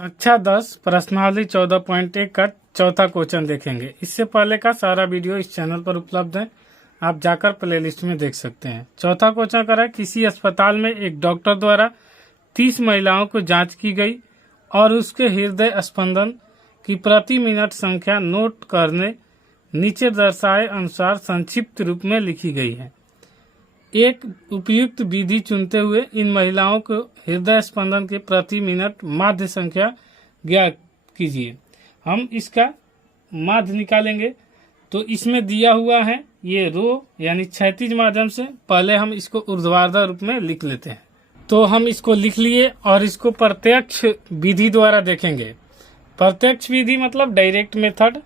कक्षा 10 प्रश्नावली 14.1 का चौथा क्वेश्चन देखेंगे। इससे पहले का सारा वीडियो इस चैनल पर उपलब्ध है, आप जाकर प्लेलिस्ट में देख सकते हैं। चौथा क्वेश्चन कर रहा है, किसी अस्पताल में एक डॉक्टर द्वारा 30 महिलाओं को जांच की गई और उसके हृदय स्पंदन की प्रति मिनट संख्या नोट करने नीचे दर्शाए अनुसार संक्षिप्त रूप में लिखी गई है। एक उपयुक्त विधि चुनते हुए इन महिलाओं को हृदय स्पंदन के प्रति मिनट माध्य संख्या ज्ञात कीजिए। हम इसका माध्य निकालेंगे तो इसमें दिया हुआ है ये रो यानी क्षैतिज माध्यम से। पहले हम इसको ऊर्ध्वाधर रूप में लिख लेते हैं। तो हम इसको लिख लिए और इसको प्रत्यक्ष विधि द्वारा देखेंगे। प्रत्यक्ष विधि मतलब डायरेक्ट मेथड।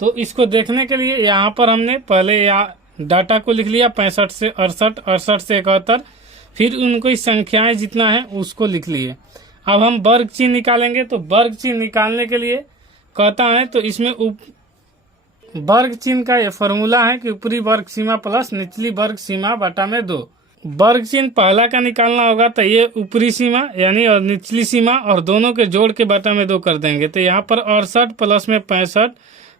तो इसको देखने के लिए यहाँ पर हमने पहले यहाँ डाटा को लिख लिया 65 से 68, 68 से 71, फिर उनको संख्याएं जितना है उसको लिख लिए। अब हम वर्ग चिन्ह निकालेंगे। तो वर्ग चिन्ह निकालने के लिए कहता है तो इसमें वर्ग चिन्ह का ये फॉर्मूला है कि ऊपरी वर्ग सीमा प्लस निचली वर्ग सीमा बटा में 2। वर्ग चिन्ह पहला का निकालना होगा तो ये ऊपरी सीमा यानी और निचली सीमा और दोनों के जोड़ के बटा में 2 कर देंगे। तो यहाँ पर 68 प्लस में 65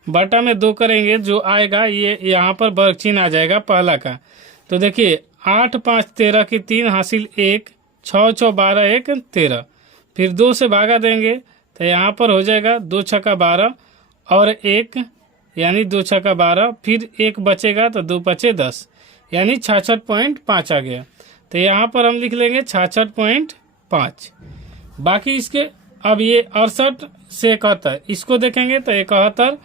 बटा में 2 करेंगे, जो आएगा ये यहाँ पर वर्ग चिन्ह आ जाएगा पहला का। तो देखिए 8 5 13 की 3 हासिल 1, 6 6 12 1 13, फिर 2 से भागा देंगे तो यहाँ पर हो जाएगा 2 छक्का 12 और 1 यानी 2 छक्का 12, फिर 1 बचेगा तो 2 पचे 10 यानी 66.5 आ गया। तो यहाँ पर हम लिख लेंगे 66.5। बाकी इसके अब ये 68 से 71 इसको देखेंगे तो 71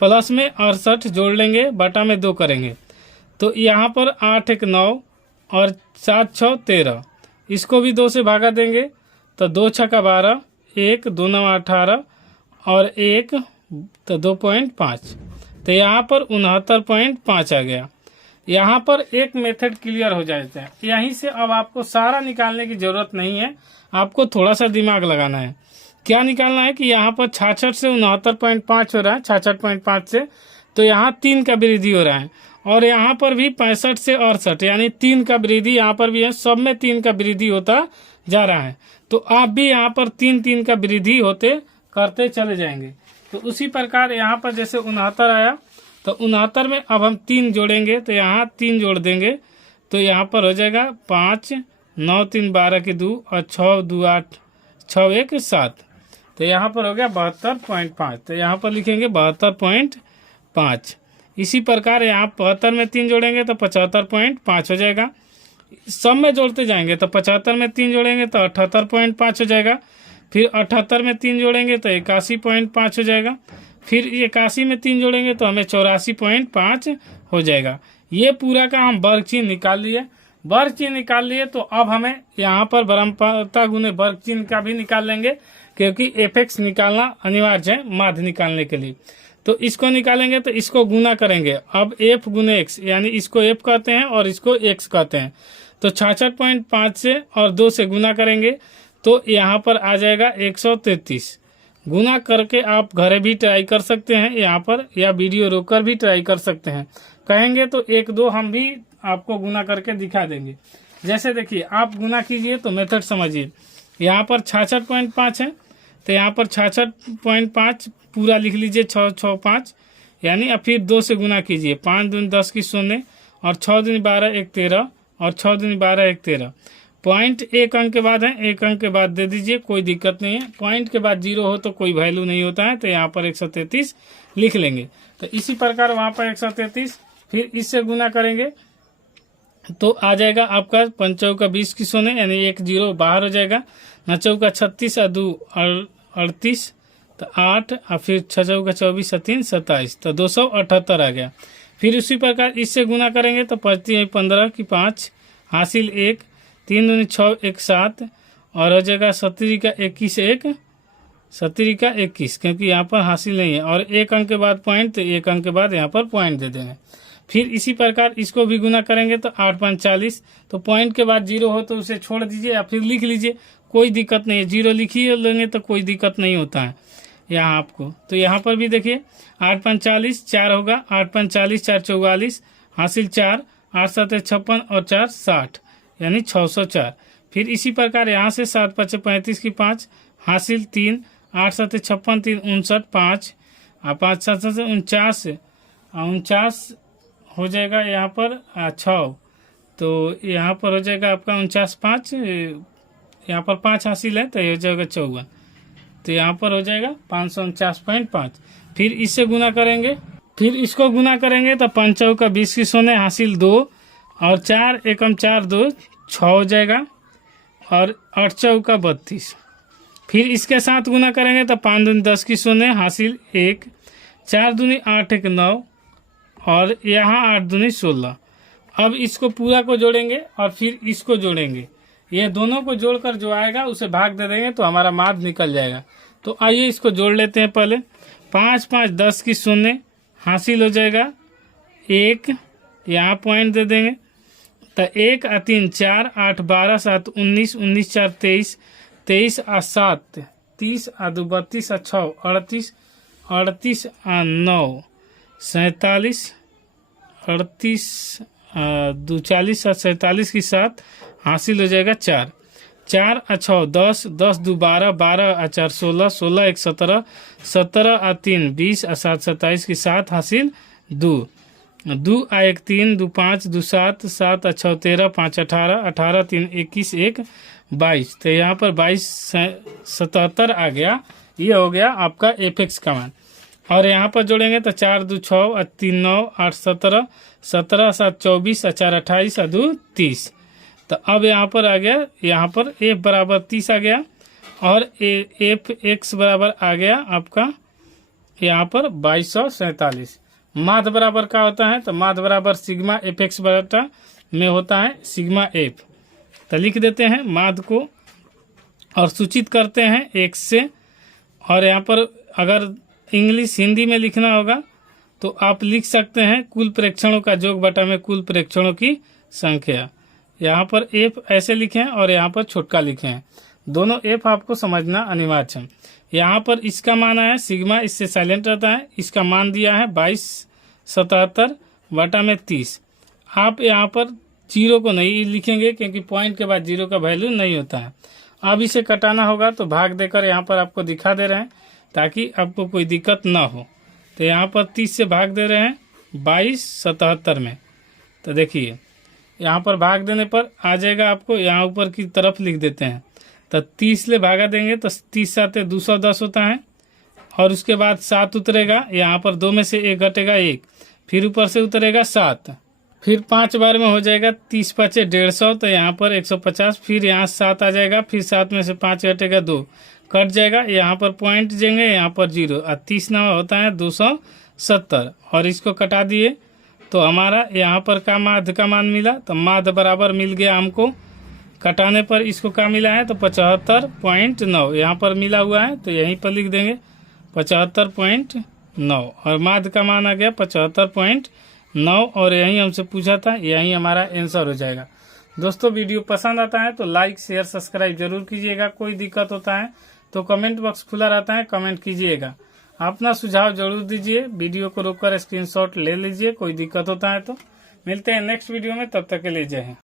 प्लस में 68 जोड़ लेंगे बटा में 2 करेंगे। तो यहाँ पर 8 1 9 और 7 6 13, इसको भी 2 से भागा देंगे तो 2 छक्का 12, 1 2 9 18 और 1 तो 2.5। तो यहाँ पर 69.5 आ गया। यहाँ पर एक मेथड क्लियर हो जाता है। यहीं से अब आपको सारा निकालने की जरूरत नहीं है, आपको थोड़ा सा दिमाग लगाना है। क्या निकालना है कि यहाँ पर 66 से 69.5 हो रहा है, 66.5 से, तो यहाँ 3 का वृद्धि हो रहा है और यहाँ पर भी 65 से 68 यानी 3 का वृद्धि यहाँ पर भी है। सब में 3 का वृद्धि होता जा रहा है। तो आप भी यहाँ पर 3 का वृद्धि होते करते चले जाएंगे। तो उसी प्रकार यहाँ पर जैसे 69 आया तो 69 में अब हम 3 जोड़ेंगे तो यहाँ 3 जोड़ देंगे तो यहाँ पर हो जाएगा 5 9 3 12 की 2 और 6 2 8 6 1 7। तो यहाँ पर हो गया 72.5। तो यहाँ पर लिखेंगे 72.5। इसी प्रकार यहाँ 72 में 3 जोड़ेंगे तो 75.5 हो जाएगा। सब में जोड़ते जाएंगे तो 75 में 3 जोड़ेंगे तो 78.5 हो जाएगा। फिर 78 में 3 जोड़ेंगे तो 81.5 हो जाएगा। फिर 81 में 3 जोड़ेंगे तो हमें 84.5 हो जाएगा। ये पूरा का हम वर्ग चिन्ह निकाल लिए। वर्ग चिन्ह निकाल लिए तो अब हमें यहाँ पर बराबरता गुने वर्ग चिन्ह का भी निकाल लेंगे, क्योंकि एफ निकालना अनिवार्य है माध्य निकालने के लिए। तो इसको निकालेंगे तो इसको गुना करेंगे। अब एफ गुने एक्स यानी इसको एफ कहते हैं और इसको एक्स कहते हैं। तो 66.5 से और 2 से गुना करेंगे तो यहाँ पर आ जाएगा 133। गुना करके आप घरे भी ट्राई कर सकते हैं यहाँ पर, या वीडियो रोककर भी ट्राई कर सकते हैं। कहेंगे तो 1 2 हम भी आपको गुना करके दिखा देंगे। जैसे देखिए आप गुना कीजिए तो मेथड समझिए। यहाँ पर 66.5 है तो यहाँ पर 66.5 पूरा लिख लीजिए 6 6 5 यानी अब फिर 2 से गुना कीजिए। 5 दूनी 10 की 0 और 6 दूनी 12 1 13 और 6 दूनी 12 1 13। पॉइंट एक अंक के बाद है, एक अंक के बाद दे दीजिए, कोई दिक्कत नहीं है। पॉइंट के बाद 0 हो तो कोई वैल्यू नहीं होता है। तो यहाँ पर 133 लिख लेंगे। तो इसी प्रकार वहाँ पर 133 फिर इससे गुना करेंगे तो आ जाएगा आपका 5 चौका 20 की 0 यानी 1 0 बाहर हो जाएगा। 9 चौका 36 और 2 38 तो 8 और फिर 6 चौका 24 और 3 27 तो 278 आ गया। फिर उसी प्रकार इससे गुना करेंगे तो 15 की 5 हासिल 1, 3 दूनी 6 1 7 और हो जाएगा 70 का 21 1 70 का 21, क्योंकि यहाँ पर हासिल नहीं है और एक अंक के बाद पॉइंट, तो एक अंक के बाद यहाँ पर पॉइंट दे देंगे। फिर इसी प्रकार इसको भी गुना करेंगे तो 8 5 40। तो पॉइंट के बाद 0 हो तो उसे छोड़ दीजिए या फिर लिख लीजिए, कोई दिक्कत नहीं है। 0 लिखिए लेंगे तो कोई दिक्कत नहीं होता है यहाँ आपको। तो यहाँ पर भी देखिए 8 5 40 4 होगा, 8 5 40 4 44 हासिल 4, 8 7 56 और 4 60 यानी 604। फिर इसी प्रकार यहाँ से 7 5 35 की 5 हासिल 3 8 7 56, 3 59, 5 और 5 7 7 49, 49 हो जाएगा यहाँ पर 6, तो यहाँ पर हो जाएगा आपका 49 5, यहाँ पर 5 हासिल है तो ये हो जाएगा 54, तो यहाँ पर हो जाएगा 549.5। फिर इससे गुना करेंगे, फिर इसको गुना करेंगे तो 5 चौका 20 की सोने हासिल 2 और 4 एकम 4 2 6 हो जाएगा और 8 चौका 32। फिर इसके साथ गुना करेंगे तो 5 दूनी 10 की सोने हासिल 1, 4 दूनी 8 1 9 और यहाँ 8 दूनी 16। अब इसको पूरा को जोड़ेंगे और फिर इसको जोड़ेंगे, ये दोनों को जोड़कर जो आएगा उसे भाग दे देंगे तो हमारा माध्य निकल जाएगा। तो आइए इसको जोड़ लेते हैं। पहले 5 5 10 की शून्य हासिल हो जाएगा 1, यहाँ पॉइंट दे देंगे तो 1 और 3 4 8 12 7 19 19 4 23 23 और 7 30 और 2 32 और 6 38 38 और 9 47 38 2 40 और 47 के साथ हासिल हो जाएगा 4 4 और 6 10 10 2 12 12 और 4 16 16 1 17 17 और 3 20 और 7 27 के साथ हासिल 2 2 और 1 3 2 5 2 7 7 और 6 13 5 18 18 3 21 1 22। तो यहाँ पर 22 77 आ गया। ये हो गया आपका एफएक्स का मान। और यहाँ पर जोड़ेंगे तो 4 2 6 और 3 9 8 17 17 7 24 और 4 28 और 2 30। तो अब यहाँ पर आ गया, यहाँ पर एफ बराबर 30 आ गया और एफ एक्स बराबर आ गया आपका यहाँ पर 2247। माध्य बराबर क्या होता है, तो माध्य बराबर सिग्मा एफ एक्स बटा में होता है सिग्मा एफ। तो लिख देते हैं माध्य को और सूचित करते हैं एक्स से। और यहाँ पर अगर इंग्लिश हिंदी में लिखना होगा तो आप लिख सकते हैं कुल प्रेक्षणों का योग बटा में कुल प्रेक्षणों की संख्या। यहाँ पर एफ ऐसे लिखे हैं और यहाँ पर छोटका लिखे हैं, दोनों एफ आपको समझना अनिवार्य है। यहाँ पर इसका मान आया सिग्मा, इससे साइलेंट रहता है, इसका मान दिया है 2277 बटा में 30। आप यहाँ पर जीरो को नहीं लिखेंगे क्योंकि पॉइंट के बाद जीरो का वैल्यू नहीं होता है। अब इसे कटाना होगा तो भाग देकर यहाँ पर आपको दिखा दे रहे हैं ताकि आपको कोई दिक्कत ना हो। तो यहाँ पर 30 से भाग दे रहे हैं 2277 में। तो देखिए यहाँ पर भाग देने पर आ जाएगा, आपको यहाँ ऊपर की तरफ लिख देते हैं। तो 30 ले भागा देंगे तो 30 7 210 होता है और उसके बाद 7 उतरेगा, यहाँ पर 2 में से 1 घटेगा 1, फिर ऊपर से उतरेगा 7, फिर 5 बार में हो जाएगा 30 5 150, तो यहाँ पर 150, फिर यहाँ 7 आ जाएगा, फिर 7 में से 5 घटेगा 2, कट जाएगा, यहाँ पर पॉइंट देंगे, यहाँ पर 0 और 30 ना होता है 270 और इसको कटा दिए तो हमारा यहाँ पर का माध्य का मान मिला। तो माध्य बराबर मिल गया हमको, कटाने पर इसको क्या मिला है तो 75.9 यहाँ पर मिला हुआ है, तो यहीं पर लिख देंगे 75.9 और माध्य का मान आ गया 75.9 और यही हमसे पूछा था, यही हमारा आंसर हो जाएगा। दोस्तों वीडियो पसंद आता है तो लाइक शेयर सब्सक्राइब जरूर कीजिएगा। कोई दिक्कत होता है तो कमेंट बॉक्स खुला रहता है, कमेंट कीजिएगा, अपना सुझाव जरूर दीजिए। वीडियो को रोककर स्क्रीनशॉट ले लीजिए, कोई दिक्कत होता है तो। मिलते हैं नेक्स्ट वीडियो में, तब तक के लिए जय हिंद।